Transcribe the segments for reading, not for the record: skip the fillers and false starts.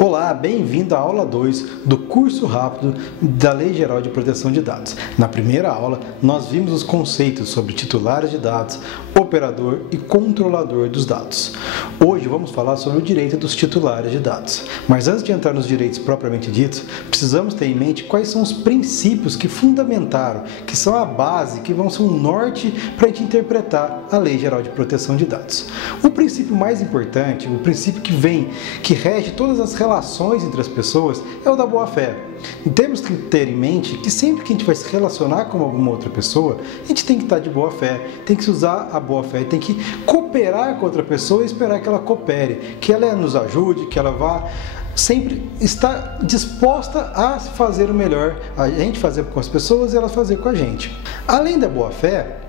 Olá, bem-vindo à aula 2 do curso rápido da Lei Geral de Proteção de Dados. Na primeira aula, nós vimos os conceitos sobre titulares de dados, operador e controlador dos dados. Hoje vamos falar sobre o direito dos titulares de dados. Mas antes de entrar nos direitos propriamente ditos, precisamos ter em mente quais são os princípios que fundamentaram, que são a base, que vão ser um norte para a gente interpretar a Lei Geral de Proteção de Dados. O princípio mais importante, o princípio que rege todas as relações entre as pessoas, é o da boa-fé. Temos que ter em mente que sempre que a gente vai se relacionar com alguma outra pessoa, a gente tem que estar de boa-fé, tem que usar a boa-fé, tem que cooperar com outra pessoa e esperar que ela coopere, que ela nos ajude, que ela vá sempre estar disposta a fazer o melhor, a gente fazer com as pessoas e elas fazer com a gente. Além da boa-fé,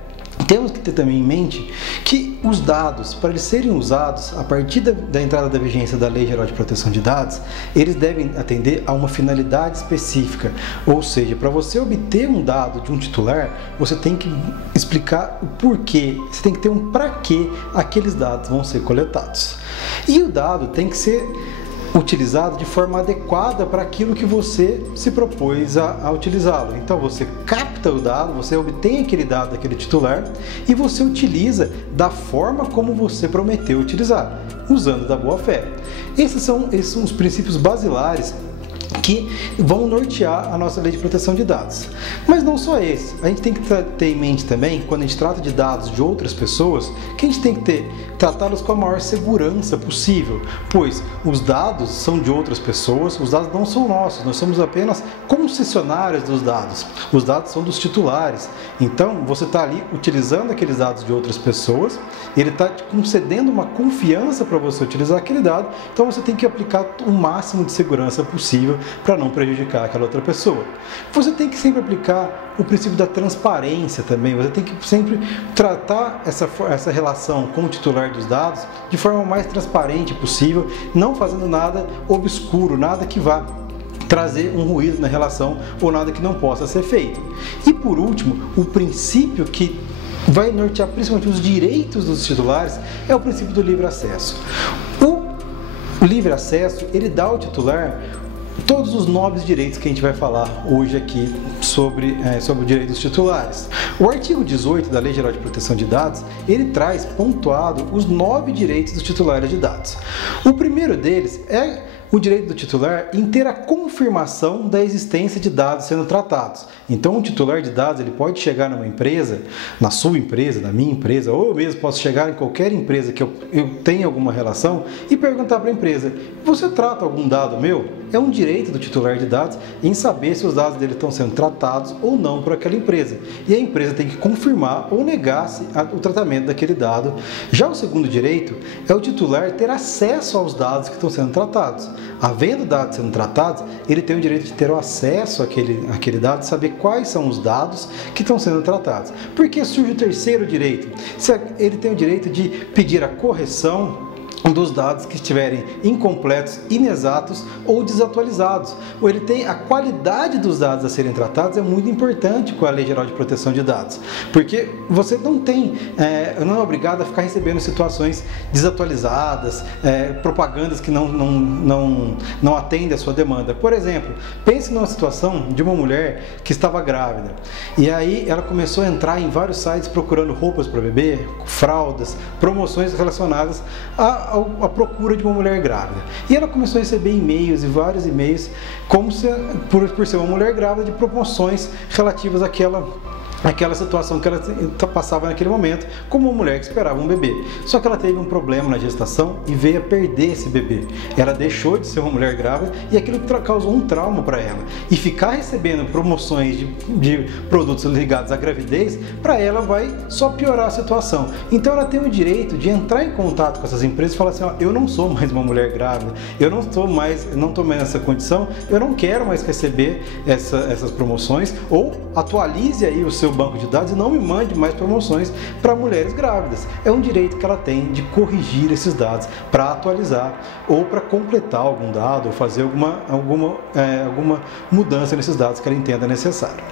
temos que ter também em mente que os dados, para eles serem usados a partir da entrada da vigência da Lei Geral de Proteção de Dados, eles devem atender a uma finalidade específica. Ou seja, para você obter um dado de um titular, você tem que explicar o porquê, você tem que ter um para que aqueles dados vão ser coletados. E o dado tem que ser utilizado de forma adequada para aquilo que você se propôs a utilizá-lo. Então você capta o dado, você obtém aquele dado daquele titular e você utiliza da forma como você prometeu utilizar, usando da boa-fé. Esses são os princípios basilares que vão nortear a nossa Lei de Proteção de Dados. Mas não só esse, a gente tem que ter em mente também, quando a gente trata de dados de outras pessoas, que a gente tem que tratá-los com a maior segurança possível, pois os dados são de outras pessoas, os dados não são nossos, nós somos apenas concessionários dos dados, os dados são dos titulares. Então você está ali utilizando aqueles dados de outras pessoas, ele está te concedendo uma confiança para você utilizar aquele dado, então você tem que aplicar o máximo de segurança possível para não prejudicar aquela outra pessoa. Você tem que sempre aplicar o princípio da transparência também, você tem que sempre tratar essa relação com o titular dos dados de forma mais transparente possível, não fazendo nada obscuro, nada que vá trazer um ruído na relação ou nada que não possa ser feito. E por último, o princípio que vai nortear principalmente os direitos dos titulares é o princípio do livre acesso. O livre acesso, ele dá ao titular todos os nobres direitos que a gente vai falar hoje aqui sobre o direito dos titulares. O artigo 18 da Lei Geral de Proteção de Dados, ele traz pontuado os 9 direitos dos titulares de dados. O primeiro deles é o direito do titular em ter a confirmação da existência de dados sendo tratados. Então, um titular de dados ele pode chegar numa empresa, na sua empresa, na minha empresa, ou eu mesmo posso chegar em qualquer empresa que eu tenha alguma relação e perguntar para a empresa: você trata algum dado meu? É um direito do titular de dados em saber se os dados dele estão sendo tratados ou não por aquela empresa. E a empresa tem que confirmar ou negar o tratamento daquele dado. Já o segundo direito é o titular ter acesso aos dados que estão sendo tratados. Havendo dados sendo tratados, ele tem o direito de ter o acesso àquele dado, saber quais são os dados que estão sendo tratados. Porque surge o terceiro direito. Ele tem o direito de pedir a correção dos dados que estiverem incompletos, inexatos ou desatualizados. Ou ele tem a qualidade dos dados a serem tratados, é muito importante com a Lei Geral de Proteção de Dados, porque você não é obrigado a ficar recebendo situações desatualizadas, propagandas que não atendem a sua demanda. Por exemplo, pense numa situação de uma mulher que estava grávida e aí ela começou a entrar em vários sites procurando roupas para bebê, fraldas, promoções relacionadas a procura de uma mulher grávida. E ela começou a receber e-mails e vários e-mails, como por ser uma mulher grávida, de promoções relativas àquela situação que ela passava naquele momento, como uma mulher que esperava um bebê. Só que ela teve um problema na gestação e veio a perder esse bebê. Ela deixou de ser uma mulher grávida e aquilo causou um trauma para ela. E ficar recebendo promoções de produtos ligados à gravidez, para ela vai só piorar a situação. Então ela tem o direito de entrar em contato com essas empresas e falar assim: ó, eu não sou mais uma mulher grávida, eu não estou mais nessa condição, eu não quero mais receber essas promoções, ou atualize aí o seu banco de dados e não me mande mais promoções para mulheres grávidas. É um direito que ela tem de corrigir esses dados para atualizar ou para completar algum dado ou fazer alguma mudança nesses dados que ela entenda necessário.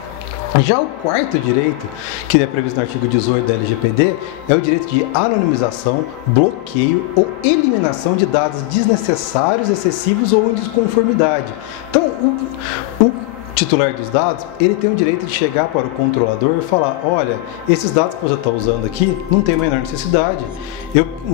Já o quarto direito, que é previsto no artigo 18 da LGPD, é o direito de anonimização, bloqueio ou eliminação de dados desnecessários, excessivos ou em desconformidade. Então, o titular dos dados, ele tem o direito de chegar para o controlador e falar: olha, esses dados que você está usando aqui não tem a menor necessidade.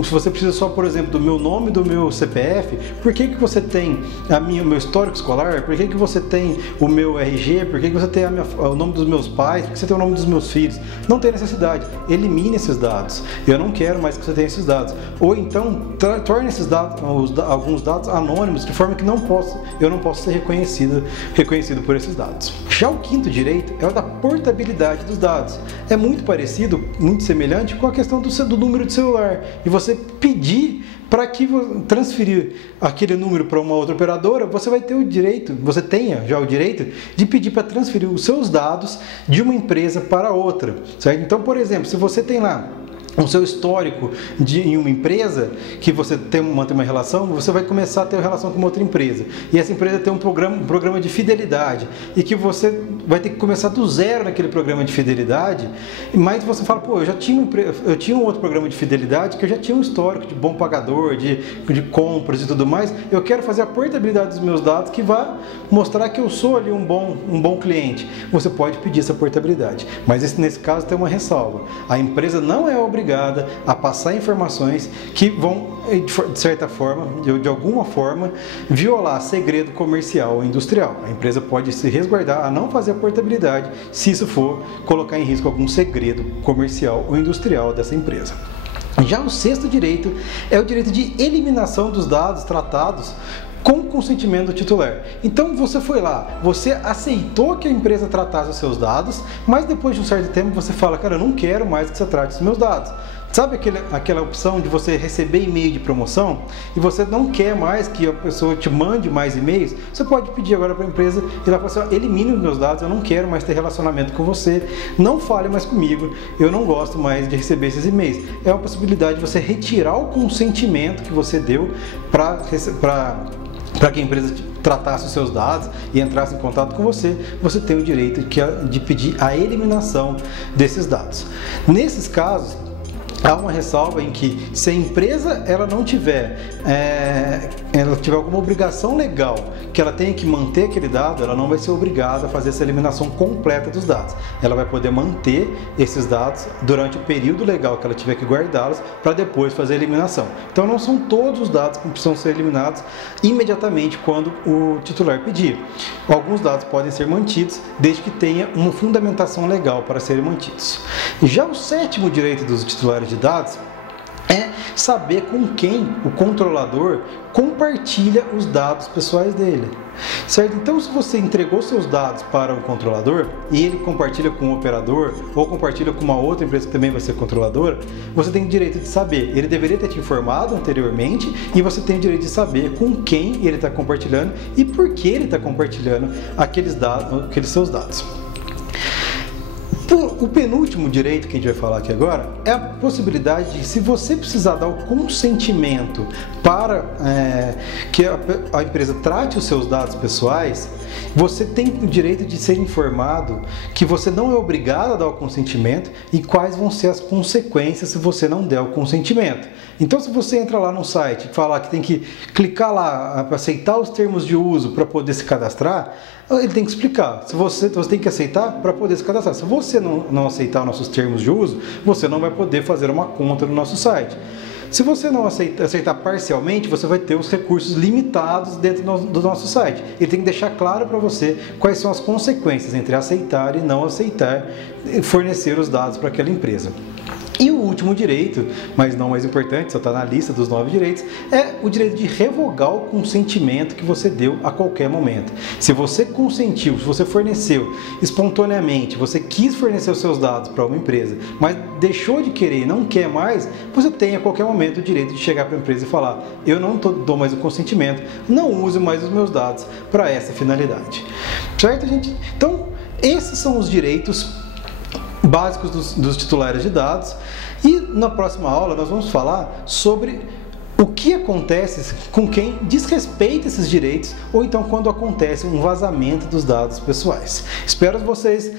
Se você precisa só, por exemplo, do meu nome, do meu CPF, por que você tem o meu histórico escolar? Por que você tem o meu RG? Por que você tem o nome dos meus pais? Por que você tem o nome dos meus filhos? Não tem necessidade. Elimine esses dados. Eu não quero mais que você tenha esses dados. Ou então, torne esses dados, alguns dados anônimos, de forma que eu não posso ser reconhecido por esses dados. Já o quinto direito é o da portabilidade dos dados. É muito parecido, muito semelhante com a questão do número de celular. E você pedir para que transferir aquele número para uma outra operadora, você vai ter o direito, você tenha já o direito de pedir para transferir os seus dados de uma empresa para outra, certo? Então, por exemplo, se você tem lá o seu histórico em uma empresa, que você mantém uma relação, você vai começar a ter uma relação com uma outra empresa. E essa empresa tem um programa de fidelidade, e que você vai ter que começar do zero naquele programa de fidelidade, mas você fala: pô, eu tinha um outro programa de fidelidade, que eu já tinha um histórico de bom pagador, de compras e tudo mais, eu quero fazer a portabilidade dos meus dados, que vai mostrar que eu sou ali um bom cliente. Você pode pedir essa portabilidade, mas nesse caso tem uma ressalva: a empresa não é obrigada a passar informações que vão, de certa forma, de alguma forma, violar segredo comercial ou industrial. A empresa pode se resguardar a não fazer a portabilidade se isso for colocar em risco algum segredo comercial ou industrial dessa empresa. Já o sexto direito é o direito de eliminação dos dados tratados com consentimento do titular. Então você foi lá, você aceitou que a empresa tratasse os seus dados, mas depois de um certo tempo você fala: cara, eu não quero mais que você trate os meus dados. Sabe aquela opção de você receber e-mail de promoção e você não quer mais que a pessoa te mande mais e-mails? Você pode pedir agora para a empresa e ela fala assim: elimine os meus dados, eu não quero mais ter relacionamento com você, não fale mais comigo, eu não gosto mais de receber esses e-mails. É uma possibilidade de você retirar o consentimento que você deu para que a empresa tratasse os seus dados e entrasse em contato com você. Você tem o direito de pedir a eliminação desses dados. Nesses casos, há uma ressalva em que, se a empresa ela tiver alguma obrigação legal que ela tenha que manter aquele dado, ela não vai ser obrigada a fazer essa eliminação completa dos dados. Ela vai poder manter esses dados durante o período legal que ela tiver que guardá-los, para depois fazer a eliminação. Então não são todos os dados que precisam ser eliminados imediatamente quando o titular pedir. Alguns dados podem ser mantidos desde que tenha uma fundamentação legal para serem mantidos. Já o sétimo direito dos titulares de dados é saber com quem o controlador compartilha os dados pessoais dele, certo? Então, se você entregou seus dados para o controlador e ele compartilha com o operador ou compartilha com uma outra empresa que também vai ser controladora, você tem o direito de saber. Ele deveria ter te informado anteriormente e você tem o direito de saber com quem ele está compartilhando e por que ele está compartilhando aqueles seus dados. O penúltimo direito que a gente vai falar aqui agora é a possibilidade de, se você precisar dar o consentimento para que a empresa trate os seus dados pessoais, você tem o direito de ser informado que você não é obrigado a dar o consentimento e quais vão ser as consequências se você não der o consentimento. Então, se você entra lá no site e falar que tem que clicar lá para aceitar os termos de uso para poder se cadastrar, ele tem que explicar. Você tem que aceitar para poder se cadastrar. Se você não aceitar nossos termos de uso, você não vai poder fazer uma conta no nosso site. Se você não aceitar parcialmente, você vai ter os recursos limitados dentro do nosso site. Ele tem que deixar claro para você quais são as consequências entre aceitar e não aceitar fornecer os dados para aquela empresa. E o último direito, mas não mais importante, só está na lista dos 9 direitos, é o direito de revogar o consentimento que você deu a qualquer momento. Se você consentiu, se você forneceu espontaneamente, você quis fornecer os seus dados para uma empresa, mas deixou de querer e não quer mais, você tem a qualquer momento o direito de chegar para a empresa e falar: eu não dou mais o consentimento, não use mais os meus dados para essa finalidade. Certo, gente? Então, esses são os direitos básicos dos titulares de dados, e na próxima aula nós vamos falar sobre o que acontece com quem desrespeita esses direitos ou então quando acontece um vazamento dos dados pessoais. Espero vocês